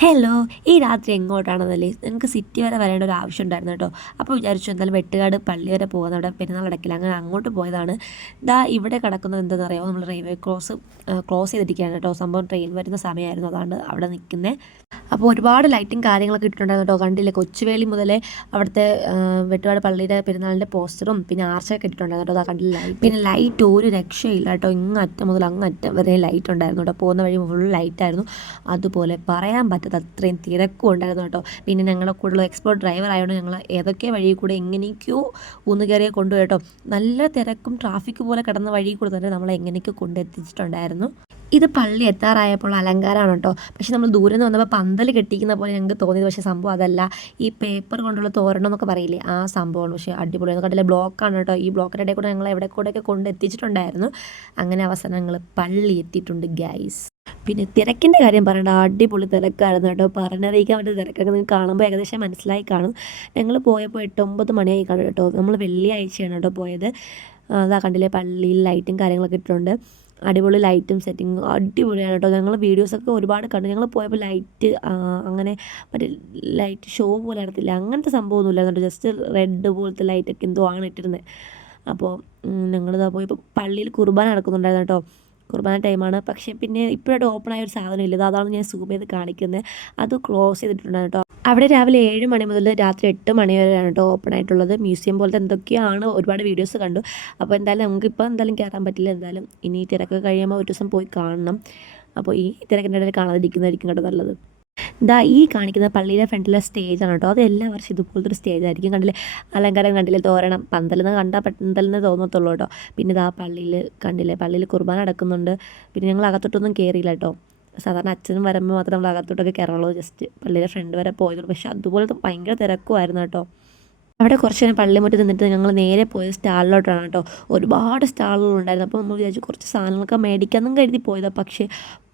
Hello ഈ രാത്രി എങ്ങോട്ടാണെന്നല്ലേ? ഞങ്ങൾക്ക് സിറ്റി വരെ വരേണ്ട ഒരു ആവശ്യം ഉണ്ടായിരുന്നു കേട്ടോ. അപ്പോൾ വിചാരിച്ചു എന്തായാലും വെട്ടുകാട് പള്ളി വരെ പോകുന്ന അവിടെ പെരുന്നാൾ അടക്കില്ല അങ്ങനെ അങ്ങോട്ട് പോയതാണ്. ഇതാ ഇവിടെ കിടക്കുന്നത് എന്താണെന്ന് അറിയാമോ നമ്മൾ റെയിൽവേ ക്രോസ് ക്രോസ് ചെയ്തിരിക്കുകയാണ് കേട്ടോ. സംഭവം ട്രെയിൻ വരുന്ന സമയമായിരുന്നു. അതാണ് അവിടെ നിൽക്കുന്നത് അപ്പോൾ ഒരുപാട് ലൈറ്റിങ് കാര്യങ്ങളൊക്കെ ഇട്ടിട്ടുണ്ടായിരുന്നു കേട്ടോ. കണ്ടില്ലേ? കൊച്ചുവേളി മുതലേ അവിടുത്തെ വെട്ടുകാട് പള്ളിയുടെ പെരുന്നാളിന്റെ പോസ്റ്ററും പിന്നെ ആർച്ചൊക്കെ ഇട്ടിട്ടുണ്ടായിരുന്നു കേട്ടോ. അതാ കണ്ടില്ല? പിന്നെ ലൈറ്റ് ഒരു രക്ഷയില്ല കേട്ടോ. ഇങ്ങറ്റം മുതൽ അങ്ങറ്റം വരെ ലൈറ്റ് ഉണ്ടായിരുന്നു കേട്ടോ. പോകുന്ന വഴി ഫുൾ ലൈറ്റായിരുന്നു അതുപോലെ പറയാൻ പറ്റാത്ത അത്രയും തിരക്കും ഉണ്ടായിരുന്നു കേട്ടോ. പിന്നെ ഞങ്ങളുടെ കൂടെയുള്ള എക്സ്പോർട്ട് ഡ്രൈവർ ആയതുകൊണ്ട് ഞങ്ങൾ ഏതൊക്കെ വഴി കൂടെ എങ്ങനെയൊക്കെയോ ഊന്ന് കയറിയെ കൊണ്ടുപോയി കേട്ടോ. നല്ല തിരക്കും ട്രാഫിക് പോലെ കിടന്ന വഴി കൂടെ തന്നെ നമ്മളെ എങ്ങനെയൊക്കെ കൊണ്ടെത്തിച്ചിട്ടുണ്ടായിരുന്നു. ഇത് പള്ളി എത്താറായപ്പോൾ അലങ്കാരമാണ് കേട്ടോ. പക്ഷെ നമ്മൾ ദൂരെ നിന്ന് വന്നപ്പോൾ പന്തൽ കെട്ടിക്കുന്ന പോലെ ഞങ്ങൾക്ക് തോന്നിയത്. പക്ഷേ സംഭവം അതല്ല. ഈ പേപ്പർ കൊണ്ടുള്ള തോരണം എന്നൊക്കെ പറയില്ലേ ആ സംഭവമാണ്. പക്ഷേ അടിപൊളിയാണ് കണ്ടില്ല ബ്ലോക്കാണ് കേട്ടോ. ഈ ബ്ലോക്കിന്റെ ഇടയിൽ കൂടെ ഞങ്ങൾ എവിടെ കൂടെയൊക്കെ കൊണ്ടെത്തിച്ചിട്ടുണ്ടായിരുന്നു. അങ്ങനെ അവസാനം ഞങ്ങൾ പള്ളി എത്തിയിട്ടുണ്ട് ഗൈസ് പിന്നെ തിരക്കിന്റെ കാര്യം പറയണ്ട. അടിപൊളി തിരക്കായിരുന്നു കേട്ടോ. പറഞ്ഞറിയിക്കാൻ പറ്റുന്ന തിരക്കൊക്കെ നിങ്ങൾക്ക് കാണുമ്പോൾ ഏകദേശം മനസ്സിലായി കാണും. ഞങ്ങൾ പോയപ്പോൾ എട്ടൊമ്പത് മണിയായി കാണും കേട്ടോ. നമ്മൾ വെള്ളിയാഴ്ചയാണ് കേട്ടോ പോയത്. അതാ കണ്ടില്ലേ പള്ളിയിൽ ലൈറ്റും കാര്യങ്ങളൊക്കെ ഇട്ടിട്ടുണ്ട്. അടിപൊളി ലൈറ്റും സെറ്റിങ്ങും അടിപൊളിയാണ് കേട്ടോ. ഞങ്ങൾ വീഡിയോസൊക്കെ ഒരുപാട് കണ്ടു. ഞങ്ങൾ പോയപ്പോൾ ലൈറ്റ് അങ്ങനെ മറ്റേ ലൈറ്റ് ഷോ പോലെ നടത്തില്ല. അങ്ങനത്തെ സംഭവമൊന്നുമില്ല കേട്ടോ. ജസ്റ്റ് റെഡ് പോലത്തെ ലൈറ്റൊക്കെ എന്തോ ആണ് ഇട്ടിരുന്നത് അപ്പോൾ ഞങ്ങളിതാ പോയപ്പോൾ പള്ളിയിൽ കുർബാന നടക്കുന്നുണ്ടായിരുന്നു കേട്ടോ. കുർബാന ടൈമാണ്. പക്ഷേ പിന്നെ ഇപ്പോഴായിട്ട് ഓപ്പൺ ആയ ഒരു സാധനം ഇല്ല അതാണ് ഞാൻ സൂം ചെയ്ത് കാണിക്കുന്നത്. അത് ക്ലോസ് ചെയ്തിട്ടുണ്ട് കേട്ടോ. അവിടെ രാവിലെ ഏഴ് മണി മുതൽ രാത്രി എട്ട് മണി വരെയാണ് കേട്ടോ ഓപ്പൺ ആയിട്ടുള്ളത്. മ്യൂസിയം പോലത്തെ എന്തൊക്കെയാണ് ഒരുപാട് വീഡിയോസ് കണ്ടു. അപ്പോൾ എന്തായാലും നമുക്കിപ്പോൾ എന്തായാലും കയറാൻ പറ്റില്ല. എന്തായാലും ഇനി തിരക്ക് കഴിയുമ്പോൾ ഒരു ദിവസം പോയി കാണണം. അപ്പോൾ ഈ തിരക്കിന്റെ ഇടയിൽ കാണാതിരിക്കുന്നതായിരിക്കും കേട്ടോ നല്ലത്. ഇതാ ഈ കാണിക്കുന്ന പള്ളിയുടെ ഫ്രണ്ടിലെ സ്റ്റേജാണ് കേട്ടോ. അത് എല്ലാ വർഷം ഇതുപോലത്തെ ഒരു സ്റ്റേജ് ആയിരിക്കും. കണ്ടില്ലേ? അലങ്കാരം കണ്ടില്ലേ? തോരണം. പന്തലെന്ന് കണ്ടാൽ പന്തലെന്ന് തോന്നത്തുള്ളൂ കേട്ടോ. പിന്നെ ഇതാ പള്ളിയിൽ കണ്ടില്ലേ? പള്ളിയിൽ കുർബാന അടക്കുന്നുണ്ട് പിന്നെ ഞങ്ങൾ അകത്തോട്ടൊന്നും കയറിയില്ല കേട്ടോ. സാധാരണ അച്ഛനും വരുമ്പോൾ മാത്രം നമ്മൾ അകത്തോട്ടൊക്കെ കയറുള്ളൂ ജസ്റ്റ് പള്ളിയുടെ ഫ്രണ്ട് വരെ പോയതുള്ളൂ. പക്ഷേ അതുപോലെ ഭയങ്കര തിരക്കുമായിരുന്നു കേട്ടോ. അവിടെ കുറച്ച് നേരം പള്ളിമുറ്റത്ത് നിന്നിട്ട് ഞങ്ങൾ നേരെ പോയത് സ്റ്റാളിലോട്ടാണ് കേട്ടോ. ഒരുപാട് സ്റ്റാളുകളുണ്ടായിരുന്നു അപ്പോൾ നമ്മൾ വിചാരിച്ചു കുറച്ച് സാധനങ്ങളൊക്കെ മേടിക്കാമെന്നും കരുതി പോയതാണ് പക്ഷേ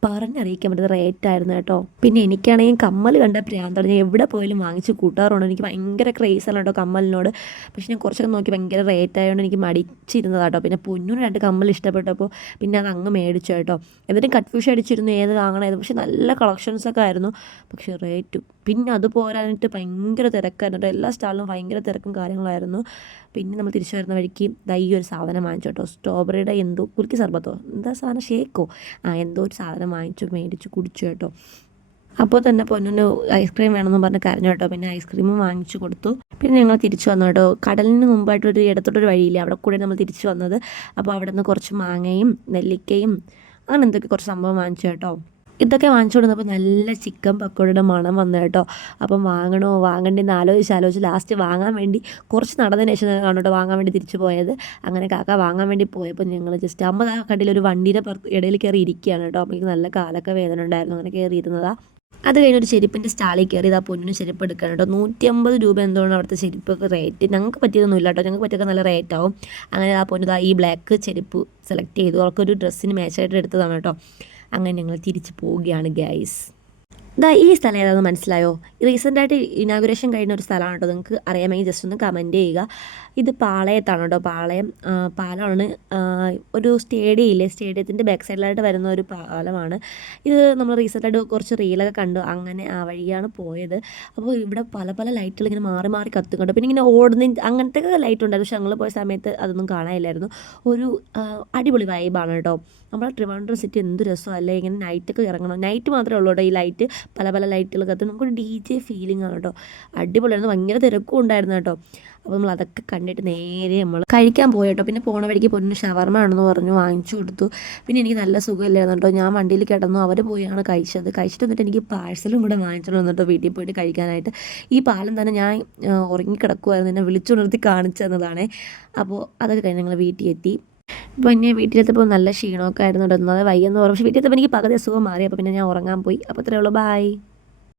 പറഞ്ഞറിയിക്കാൻ പറ്റുന്ന റേറ്റ് ആയിരുന്നു കേട്ടോ. പിന്നെ എനിക്കാണെങ്കിൽ കമ്മൽ കണ്ട ഭ്രാന്താണ് ഞാൻ എവിടെ പോയാലും വാങ്ങിച്ച് കൂട്ടാറുണ്ട്. എനിക്ക് ഭയങ്കര ക്രേസാണ് കേട്ടോ കമ്മലിനോട്. പക്ഷെ ഞാൻ കുറച്ചൊക്കെ നോക്കി ഭയങ്കര റേറ്റ് ആയതുകൊണ്ട് എനിക്ക് മടിച്ചിരുന്നതാണ് കേട്ടോ. പിന്നെ പൊന്നൂന് രണ്ട് കമ്മൽ ഇഷ്ടപ്പെട്ടപ്പോൾ പിന്നെ അത് അങ്ങ് മേടിച്ചു കേട്ടോ. എന്നിട്ടും കൺഫ്യൂഷൻ അടിച്ചിരുന്നു ഏത് വാങ്ങണമായിരുന്നു പക്ഷെ നല്ല കളക്ഷൻസ് ഒക്കെ ആയിരുന്നു. പക്ഷേ റേറ്റ് പിന്നെ അത് പോരാനായിട്ട് ഭയങ്കര തിരക്കായിരുന്നു എല്ലാ സ്റ്റാളിലും ഭയങ്കര തിരക്കും കാര്യങ്ങളായിരുന്നു. പിന്നെ നമ്മൾ തിരിച്ചു വരുന്ന വഴിക്ക് ദൈ ഒരു സാധനം വാങ്ങിച്ചു കേട്ടോ. സ്ട്രോബെറിയുടെ എന്തോ കുലുക്കി സർബത്തോ? എന്താ സാധനം? ഷേക്കോ ആ എന്തോ ഒരു സാധനം വാങ്ങിച്ചു മേടിച്ച് കുടിച്ചു കേട്ടോ. അപ്പോൾ തന്നെ പൊന്നിന് ഐസ്ക്രീം വേണമെന്ന് പറഞ്ഞ് കരഞ്ഞു കേട്ടോ. പിന്നെ ഐസ്ക്രീമും വാങ്ങിച്ചു കൊടുത്തു. പിന്നെ ഞങ്ങൾ തിരിച്ചു വന്നു കേട്ടോ. കടലിന് മുമ്പായിട്ടൊരു ഇടത്തോട്ടൊരു വഴിയില്ല? അവിടെ കൂടെ നമ്മൾ തിരിച്ചു വന്നത്. അപ്പോൾ അവിടെ നിന്ന് കുറച്ച് മാങ്ങയും നെല്ലിക്കയും അങ്ങനെ എന്തൊക്കെ കുറച്ച് സംഭവം വാങ്ങിച്ചു കേട്ടോ. ഇതൊക്കെ വാങ്ങിച്ചു കൊടുത്തപ്പോൾ നല്ല ചിക്കൻ പക്കോടയുടെ മണം വന്നു കേട്ടോ. അപ്പം വാങ്ങണോ വാങ്ങണ്ടെന്ന് ആലോചിച്ച് ആലോചിച്ച് ലാസ്റ്റ് വാങ്ങാൻ വേണ്ടി കുറച്ച് നടന്നതിന് ശേഷം ആണ് കേട്ടോ വാങ്ങാൻ വേണ്ടി തിരിച്ചു പോയത്. അങ്ങനെ കാക്ക വാങ്ങാൻ വേണ്ടി പോയപ്പോൾ ഞങ്ങൾ ജസ്റ്റ് അമ്മ ആ കണ്ടില്ല ഒരു വണ്ടിയുടെ ഇടയിൽ കയറി ഇരിക്കുകയാണ് കേട്ടോ. അമ്മയ്ക്ക് നല്ല കാലൊക്കെ വേദന ഉണ്ടായിരുന്നു അങ്ങനെ കയറി ഇരുന്നതാണ് അത് കഴിഞ്ഞ് ഒരു ചെരുപ്പിന്റെ സ്റ്റാളിൽ കയറി ആ പൊന്നിന് ചെരുപ്പ് എടുക്കാൻ കേട്ടോ. നൂറ്റി അമ്പത് രൂപ എന്തുകൊണ്ട് അവിടുത്തെ ചെരുപ്പ് റേറ്റ് ഞങ്ങൾക്ക് പറ്റിയതൊന്നും ഇല്ല കേട്ടോ. ഞങ്ങൾക്ക് പറ്റിയൊക്കെ നല്ല റേറ്റ് ആവും. അങ്ങനെ ആ പൊന്നു ഈ ബ്ലാക്ക് ചെരുപ്പ് സെലക്ട് ചെയ്തു. അവർക്കൊരു ഡ്രസ്സിന് മാച്ചായിട്ട് എടുത്തതാണ് കേട്ടോ. അങ്ങനെ ഞങ്ങൾ തിരിച്ചു പോവുകയാണ് ഗൈസ് ഇതാ ഈ സ്ഥലം ഏതാണെന്ന് മനസ്സിലായോ? റീസെന്റായിട്ട് ഇനാഗുറേഷൻ കഴിഞ്ഞ ഒരു സ്ഥലമാണ് കേട്ടോ നിങ്ങൾക്ക് അറിയാമെങ്കിൽ ജസ്റ്റ് ഒന്ന് കമന്റ് ചെയ്യുക. ഇത് പാളയത്താണ് കേട്ടോ പാളയം. പാലമാണ് ഒരു സ്റ്റേഡിയം ഇല്ലേ? സ്റ്റേഡിയത്തിന്റെ ബാക്ക് സൈഡിലായിട്ട് വരുന്ന ഒരു പാലമാണ്. ഇത് നമ്മൾ റീസെന്റായിട്ട് കുറച്ച് റീലൊക്കെ കണ്ടു. അങ്ങനെ ആ വഴിയാണ് പോയത്. അപ്പോൾ ഇവിടെ പല പല ലൈറ്റുകൾ ഇങ്ങനെ മാറി മാറി കത്തും കേട്ടോ. പിന്നെ ഇങ്ങനെ ഓടുന്ന അങ്ങനത്തെ ലൈറ്റ് ഉണ്ടായിരുന്നു. പക്ഷെ ഞങ്ങൾ പോയ സമയത്ത് അതൊന്നും കാണാനില്ലായിരുന്നു. ഒരു അടിപൊളി വൈബാണ് കേട്ടോ. നമ്മുടെ ട്രിവാൻഡ്രം സിറ്റി എന്ത് രസമല്ലേ? ഇങ്ങനെ നൈറ്റൊക്കെ ഇറങ്ങണം. നൈറ്റ് മാത്രമേ ഉള്ളൂ കേട്ടോ ഈ ലൈറ്റ് പല പല ലൈറ്റുകളൊക്കെ. കത്തും നമുക്കൊരു ഡി ജെ ഫീലിംഗ് ആണ് കേട്ടോ. അടിപൊളിയായിരുന്നു. ഭയങ്കര തിരക്കും ഉണ്ടായിരുന്നു കേട്ടോ. അപ്പോൾ നമ്മൾ അതൊക്കെ കണ്ടിട്ട് നേരെ നമ്മൾ കഴിക്കാൻ പോയി കേട്ടോ. പിന്നെ പോണ വഴിക്ക് പൊന്നു ഷവർമ ആണെന്ന് പറഞ്ഞു. വാങ്ങിച്ചു കൊടുത്തു. പിന്നെ എനിക്ക് നല്ല സുഖമില്ലായിരുന്നു കേട്ടോ. ഞാൻ വണ്ടിയിൽ കിടന്നു. അവർ പോയാണ് കഴിച്ചത്. കഴിച്ചിട്ട് വന്നിട്ട് എനിക്ക് പാഴ്സലും കൂടെ വാങ്ങിച്ചിട്ട് വന്നിട്ടോ വീട്ടിൽ പോയിട്ട് കഴിക്കാനായിട്ട്. ഈ പാലം തന്നെ ഞാൻ ഉറങ്ങിക്കിടക്കുമായിരുന്നു എന്നെ വിളിച്ചുണർത്തി കാണിച്ചു തന്നതാണേ അപ്പോൾ അതൊക്കെ കഴിഞ്ഞ് ഞങ്ങൾ വീട്ടിൽ എത്തി പിന്നെ വീട്ടിലെത്തപ്പോൾ നല്ല ക്ഷീണമൊക്കെ ആയിരുന്നു കേട്ടോ ഒന്നാമത് വയ്യെന്ന് പക്ഷേ വീട്ടിലെത്തപ്പോൾ എനിക്ക് പകുതി അസുഖം മാറി. അപ്പോൾ പിന്നെ ഞാൻ ഉറങ്ങാൻ പോയി. അപ്പോൾ അത്രേ ഉള്ളൂ. ബായ്